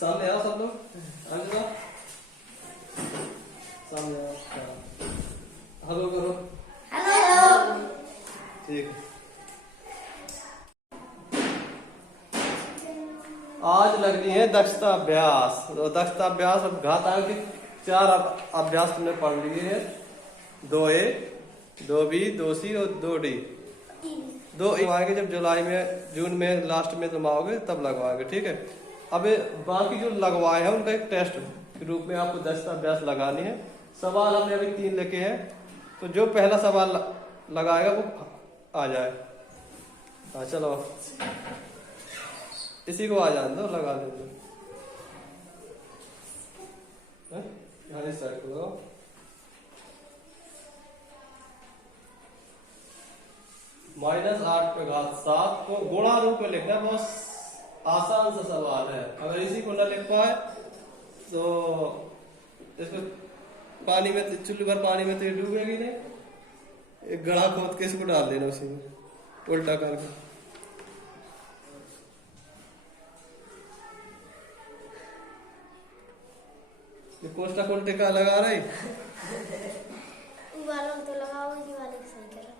सामने आओ सब लोग, आगे जाओ, सामने आओ, हेलो करो। हेलो। ठीक है। आज लगनी है दक्षता अभ्यास। तो दक्षता अभ्यास अब घातांक के 4 अभ्यास तुमने पढ़ लिए हैं। 2A, 2B, 2C और 2D। 2 लगवाएंगे जब जुलाई में, जून में लास्ट में तुम आओगे तब लगवाएंगे, ठीक है। अब बाकी जो लगवाए हैं उनका एक टेस्ट के रूप में आपको दक्षता अभ्यास लगानी है। सवाल हमने अभी 3 लिखे हैं, तो जो पहला सवाल लगाएगा वो आ जाए। हाँ चलो, इसी को आ जाने दो, लगा देंगे। -8 पे घात 7 को गुणा रूप में लिखना बहुत आसान सा सवाल है। अगर इसी को न लिख पाए तो इसको पानी में, चुल्ली भर पानी में तो ये डूबेगी नहीं, एक गड्ढा खोद के इसको डाल देना उसी में उल्टा करके। ये कोष्टा कोल्टे का लगा रही वालों तो लगाओ, ये वाले सही कर रहा था।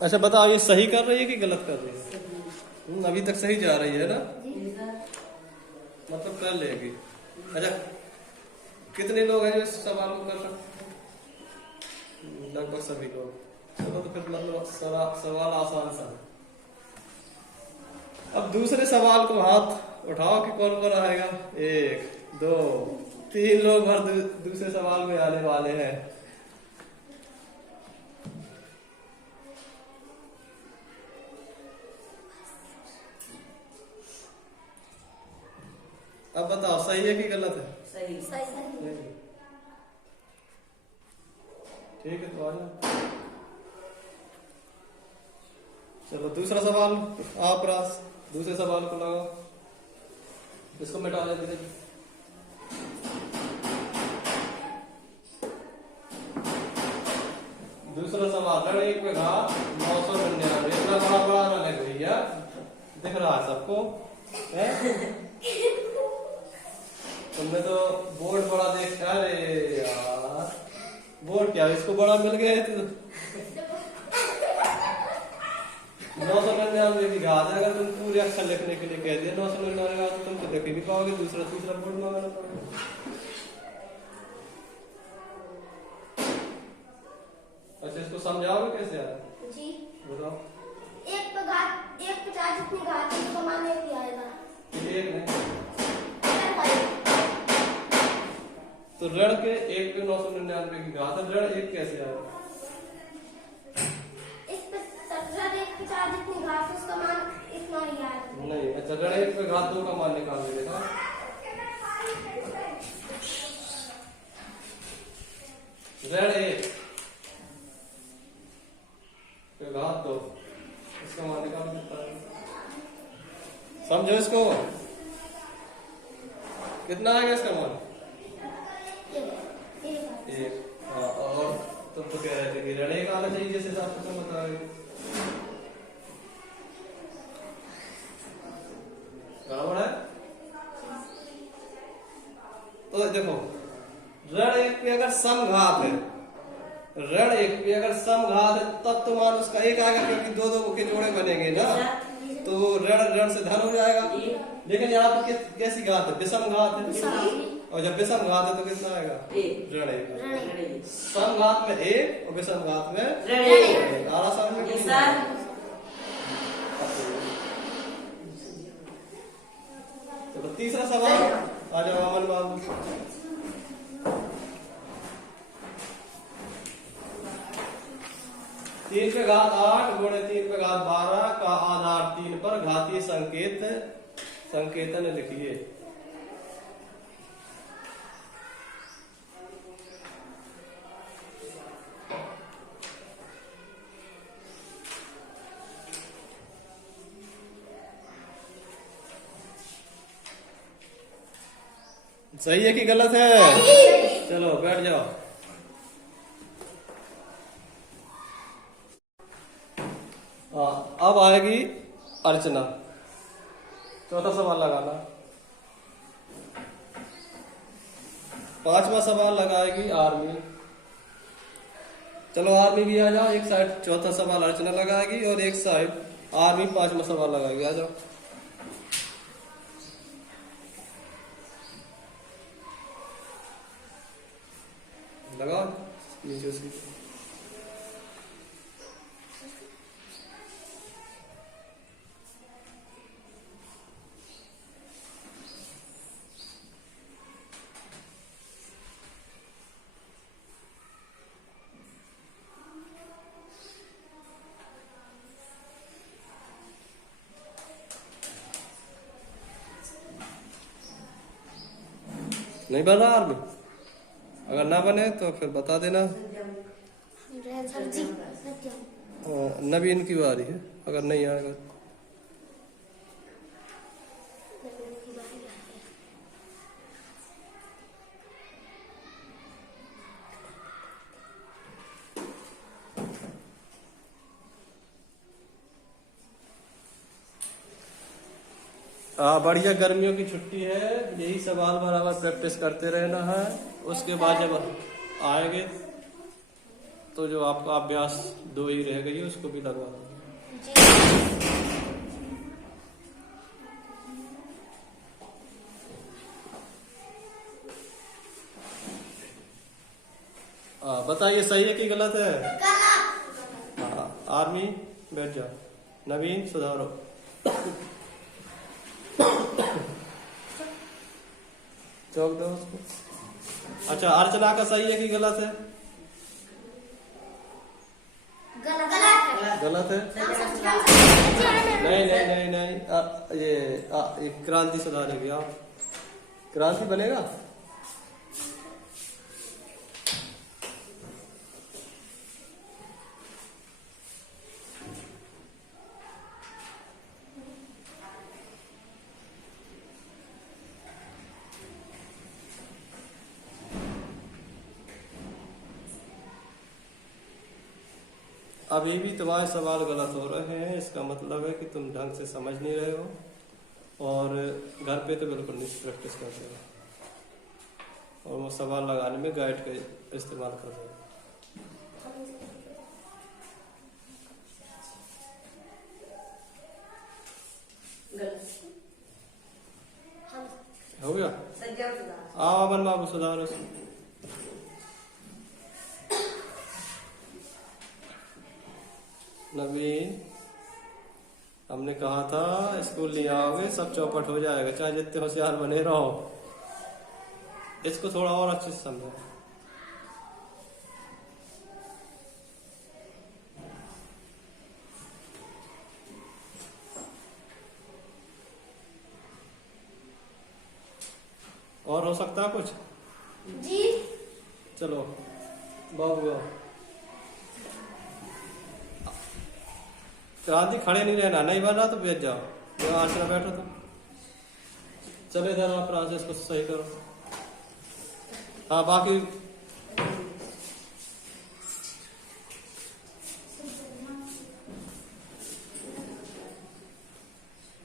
अच्छा बताओ, ये सही कर रही है कि गलत कर रही है? अभी तक सही जा रही है ना, मतलब कर लेगी। अच्छा, कितने लोग हैं जो इस सवाल को कर सकते? लगभग सभी लोग। चलो तो फिर मतलब सवाल आसान सा है। अब दूसरे सवाल को हाथ उठाओ कि कौन कौन आएगा। 1, 2, 3 लोग हर दूसरे सवाल में आने वाले हैं। अब बताओ सही है कि गलत है? सही सही। ठीक है, तो आ जाओ। चलो दूसरा सवाल आप रास, दूसरे सवाल को लगाओ, इसको मिटा देते। दूसरा सवाल, रण 1 पे घात 999। इतना बड़ा बड़ा ना लग भैया, दिख रहा है सबको है? तुमने तो बोर्ड बड़ा देखा। अरे यार, बोर्ड क्या, इसको बड़ा मिल गया है तो 999 की घात है। अगर तुम पूरे अक्षर लिखने के लिए कह दिया 999 तो तुम तो देख ही नहीं पाओगे, दूसरा तीसरा बोर्ड मंगाना पड़ेगा। अच्छा, इसको समझाओगे कैसे यार? जी बताओ। 1 पे घात 1 पे 4 जितनी घात है उसका मान 1 ही आएगा। 1 नहीं तो ऋण के 1 पे 999 की घात है, ऋण 1 कैसे आएगा? इस पे 17 1 पे 4 जितनी घात है उसका मान इतना ही आएगा। नहीं, अच्छा ऋण 1 पे घात 2 का मान निकाल देगा। ऋण 1 पे घात 2, इसका मान निकाल देता है। समझो इसको, कितना आएगा इसका मान? 1। हाँ, और तुम तो कह रहे थे कि ऋण 1 आना चाहिए, जिस हिसाब से तुम बता रहे हो। बराबर है? तो देखो, ऋण 1 पे अगर समघात है, ऋण 1 पे अगर समघात है तब तो मान उसका 1 आएगा, क्योंकि 2 के जोड़े बनेंगे ना, तो ऋण से धन हो जाएगा। लेकिन यहाँ पर कैसी घात है? विषम घात है, और जब विषम घात है तो कितना आएगा? ऋण 1। समघात में 1 और विषम घात में ऋण 1। आसान में कुछ नहीं। तो तीसरा सवाल आ जाओ अमन बाबू। 3 पे घात 8 गुणे 3 पे घात 12 का आधार 3 पर घातीय संकेतन लिखिए। सही है कि गलत है? चलो बैठ जाओ। अब आएगी अर्चना। चौथा सवाल लगाना। पांचवा सवाल लगाएगी आर्मी। चलो आर्मी भी आ जाओ एक साइड। चौथा सवाल अर्चना लगाएगी और एक साइड आर्मी पांचवा सवाल लगाएगी। आ जाओ। लगाओ नीचे से। नहीं बना आर्मी? अगर ना बने तो फिर बता देना। सब्जी। नवीन की बारी है अगर नहीं आएगा। बढ़िया, गर्मियों की छुट्टी है, यही सवाल बराबर प्रैक्टिस करते रहना है। उसके बाद जब आएंगे तो जो आपका अभ्यास 2 ही रह गई है उसको भी लगवा देंगे। बताइए सही है कि गलत है? हाँ, आर्मी बैठ जाओ। नवीन सुधारो। चौक दो उसको। अच्छा, अर्चना का सही है कि गलत है? गलत है? नहीं नहीं नहीं नहीं। ये क्रांति सुधारेगी आप। क्रांति बनेगा। अभी भी तुम्हारे सवाल गलत हो रहे हैं। इसका मतलब है कि तुम ढंग से समझ नहीं रहे हो और घर पे तो बिल्कुल नहीं प्रैक्टिस करते हो और वो सवाल लगाने में गाइड का इस्तेमाल कर रहे हो। हो गया? आओ अमन बाबू सुधारो। नवीन, हमने कहा था स्कूल नहीं आओगे सब चौपट हो जाएगा, चाहे जितने होशियार बने रहो। इसको थोड़ा और अच्छे से समझो। और हो सकता है कुछ? जी। चलो बाबू आओ। क्रांति खड़े नहीं रहना, नहीं बन रहा तो बैठ जाओ। जो आश्रम बैठो तो चले इधर आप फ्रांसिस को सही करो। हाँ बाकी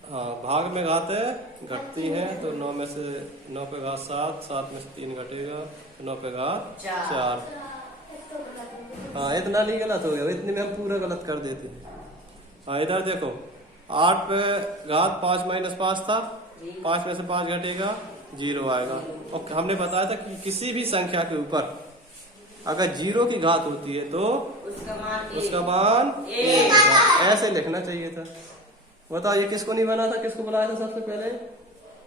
हाँ, भाग में घात है घटती है तो 9 में से 9 पे घात 7, 7 में से 3 घटेगा, 9 पे घात 4। हाँ इतना नहीं गलत हो गया, इतने में हम पूरा गलत कर देते हैं। हाँ इधर देखो, 8 पे घात 5 माइनस 5 था, 5 में से 5 घटेगा 0 आएगा। और हमने बताया था कि किसी भी संख्या के ऊपर अगर 0 की घात होती है तो उसका मान 1 ऐसे लिखना चाहिए था। बताओ ये किसको नहीं बना था, किसको बुलाया था सबसे पहले?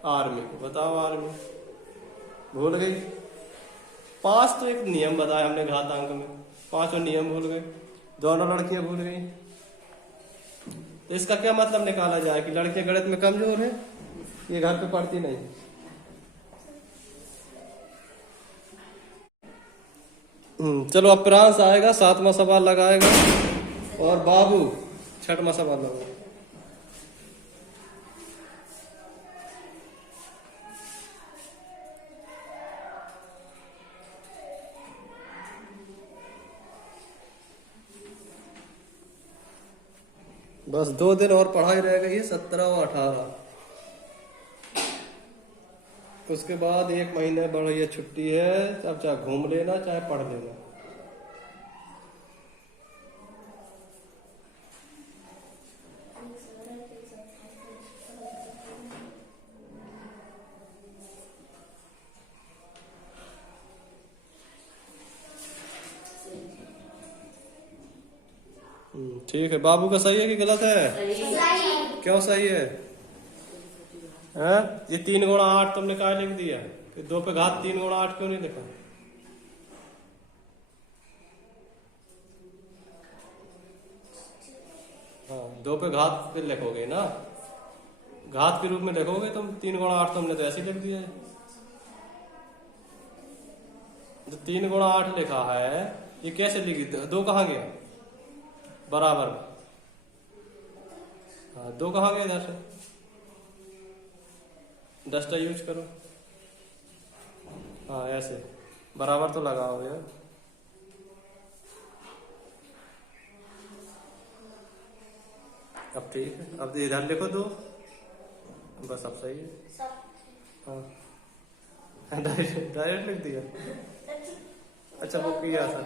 आर्मी को। बताओ आर्मी भूल गई। 5 तो एक नियम बताया हमने घातांक में, 5 और नियम भूल गए। दोनों लड़कियां भूल गई। तो इसका क्या मतलब निकाला जाए कि लड़कियां गणित में कमजोर है, ये घर पे पढ़ती नहीं। चलो अब प्रांश आएगा, 7वां सवाल लगाएगा और बाबू 6वां सवाल लगाएगा। बस 2 दिन और पढ़ाई रह गई है, 17 और 18। उसके बाद 1 महीने बढ़िया छुट्टी है, अब चाहे घूम लेना चाहे पढ़ लेना। ठीक है। बाबू का सही है कि गलत है? सही। क्यों सही है? हैं? ये 3 गुणा 8 तुमने क्या लिख दिया? 2 पे घात 3 गुणा 8 क्यों नहीं लिखा? हाँ, 2 पे घात पे लिखोगे ना, घात के रूप में लिखोगे तुम। 3 गुणा 8 तुमने तो ऐसे ही लिख दिया है। जो 3 गुणा 8 लिखा है ये कैसे लिखी? 2 कहाँ गया? बराबर। हाँ, 2 कहाँ गया? इधर से डस्टर यूज करो। हाँ, ऐसे बराबर तो लगाओ यार। अब ठीक है, अब इधर लिखो 2, बस अब सही है। हाँ, डायरेक्ट लिख दिया। अच्छा, वो किया था।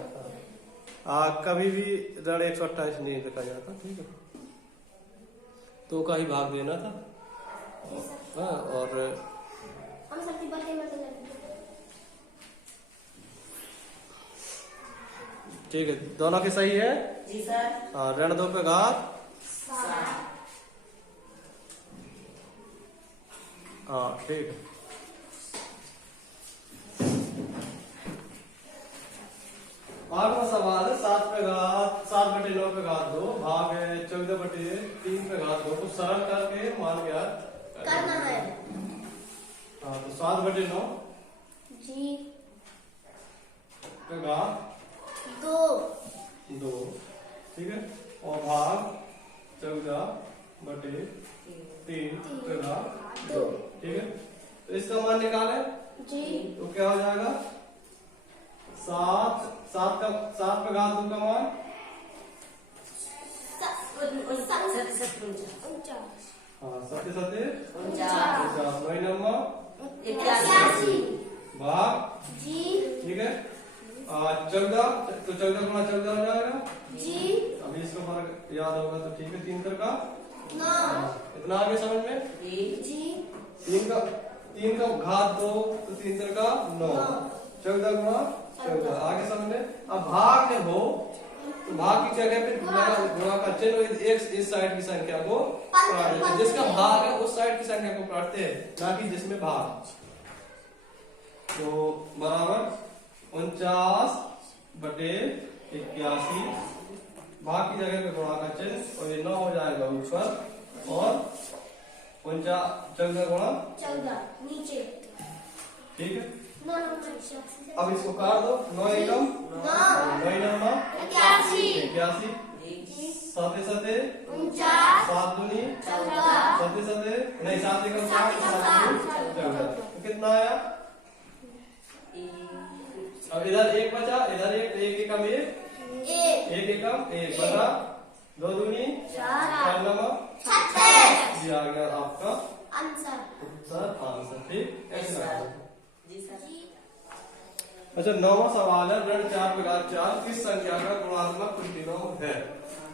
कभी भी ऋण 128 नहीं लिखा जाता, ठीक है, तो का ही भाग देना था। हाँ, और हम सबकी बातें में तो ठीक है, दोनों के सही है जी सर। हाँ। ऋण 2 पे घात, हाँ ठीक है। आठवां सवाल है 7/9 पे घात 2 भाग 14/3 पे घात 2 को सरल करके मान ज्ञात करना है। हाँ, तो 7/9 जी पे घात 2 ठीक है, और भाग 14/3 पे घात 2, ठीक है। तो इसका मान निकाले जी। तो क्या हो जाएगा? 7 पे घात 2 का मान 49। हाँ, 7 49 9 नंबर 81 भाग, जी ठीक है। 14 तो 14 गुणा 14 हो जाएगा जी। अभी इसका फर्क याद होगा तो ठीक है। 3 का 9 इतना आगे समझ में। जी। 3 का घात 2 तो 3 का 9, 14 गुणा 14 आगे समझ में। अब भाग में हो तो भाग की जगह पे गुणा का चिन्ह इस साइड की संख्या को पलट देते हैं। जिसका भाग है उस साइड की संख्या को पलटते हैं, ना कि जिसमें भाग। तो बराबर 49/81 भाग की जगह पे गुणा का चिन्ह और ये 9 हो जाएगा ऊपर और 14 गुणा 14 नीचे, ठीक है। 9 अब इसको काट दो। 9 एकम 9 नंबर 81 81 7 7 49 7 दूनी 14 7 7 नहीं 7 एकम 7 तो कितना आया? अब इधर 1 बचा, इधर 1 एकम 1 एकम 1 बचा 2 दूनी 4 नंबर 36 ये आ गया आपका आंसर। आंसर, ठीक। ऐसे लगा दो। जी सर। अच्छा, 9वां सवाल है ऋण 4 पे घात 4 किस संख्या का गुणात्मक प्रतिलोम है?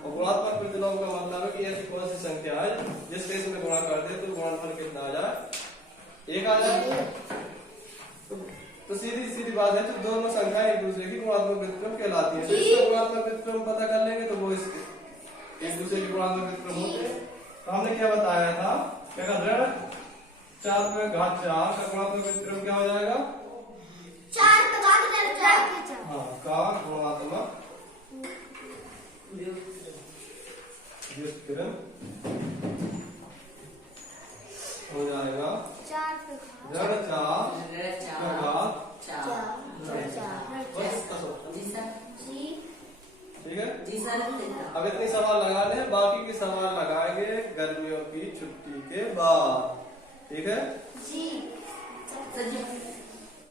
और गुणात्मक प्रतिलोम का मतलब है कि ऐसी कौन सी संख्या है जिसके इसमें गुणा कर दे तो गुणनफल कितना आ जाए? 1 आ जाए। तो सीधी बात है, तो दोनों संख्याएं एक दूसरे की गुणात्मक प्रतिलोम कहलाती है। तो इसका गुणात्मक प्रतिलोम पता कर लेंगे तो वो एक दूसरे की गुणात्मक प्रतिलोम होते हैं। तो हमने क्या बताया था कि अगर ऋण 4 पे घात 4 का गुणात्मक प्रतिलोम क्या हो जाएगा? 4 पे घात 4 हाँ, का गुणात्मक व्युत्क्रम हो जाएगा 4 पे ऋण 4 का घात 4 बस कसो। जी सर। जी ठीक है। जी सर। अब इतने सवाल लगा ले, बाकी के सवाल लगाएंगे गर्मियों की छुट्टी के बाद, ठीक है। जी। सर जी